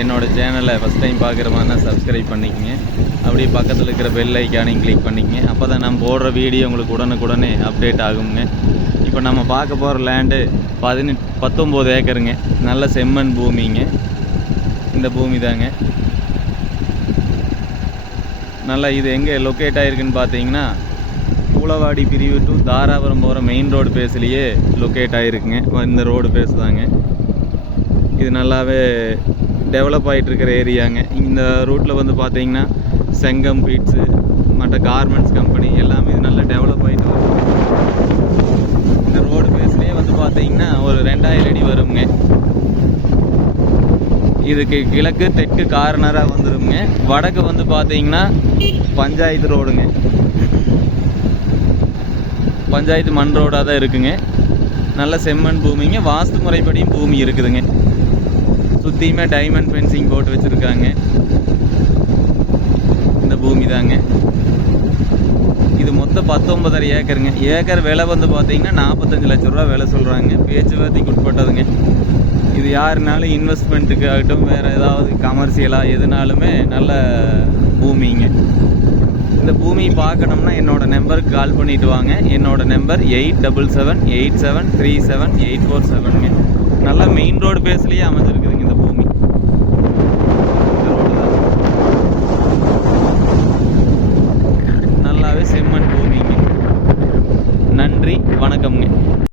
என்னோட சேனலை first time பார்க்குற மாதிரினா சப்ஸ்கிரைப் பண்ணிக்கங்க. அப்படியே பக்கத்தில் இருக்கிற பெல் ஐக்கானையும் கிளிக் பண்ணிக்கங்க. அப்போ தான் நம்ம போடுற வீடியோ உங்களுக்கு உடனுக்குடனே அப்டேட் ஆகுங்க. இப்போ நம்ம பார்க்க போகிற லேண்டு 19 ஏக்கருங்க. நல்ல செம்மண் பூமிங்க. இந்த பூமி தாங்க. நல்லா இது எங்கே லொக்கேட் ஆகிருக்குன்னு பார்த்தீங்கன்னா, பூளவாடி பிரிவு டு தாராபுரம் போகிற மெயின் ரோடு பேஸ்லேயே லொக்கேட் ஆகிருக்குங்க. இந்த ரோடு பேஸ் தாங்க. இது நல்லாவே டெவலப் ஆகிட்டுருக்கிற ஏரியாங்க. இந்த ரூட்டில் வந்து பார்த்தீங்கன்னா செங்கம் பீட்ஸு மற்ற கார்மெண்ட்ஸ் கம்பெனி எல்லாமே இது நல்லா டெவலப் ஆகிட்டு வரும். இந்த ரோடு பேஸ்லேயே வந்து பார்த்தீங்கன்னா ஒரு 2000 அடி வருங்க. இதுக்கு கிழக்கு தெற்கு கார்னராக வந்துடுங்க. வடக்கு வந்து பார்த்தீங்கன்னா பஞ்சாயத்து ரோடுங்க. பஞ்சாயத்து மண் ரோடாக தான் இருக்குங்க. நல்ல செம்மண் பூமிங்க. வாஸ்து முறைப்படியும் பூமி இருக்குதுங்க. சுற்றியுமே டைமண்ட் ஃபென்சிங் போட்டு வச்சுருக்காங்க. இந்த பூமி தாங்க. இது மொத்தம் 19.5 ஏக்கருங்க. ஏக்கர் விலை வந்து பார்த்தீங்கன்னா 45 லட்ச ரூபா விலை சொல்கிறாங்க. பேச்சுவார்த்தைக்கு உட்பட்டதுங்க. இது யாருனாலும் இன்வெஸ்ட்மெண்ட்டுக்கு ஆகட்டும், வேறு ஏதாவது கமர்ஷியலாக எதுனாலுமே நல்ல பூமிங்க. இந்த பூமி பார்க்கணும்னா என்னோட நம்பருக்கு கால் பண்ணிவிட்டு வாங்க. என்னோட நம்பர் 8778737847ங்க. நல்லா மெயின் ரோடு பேஸ்லேயே அமைஞ்சிருக்குது.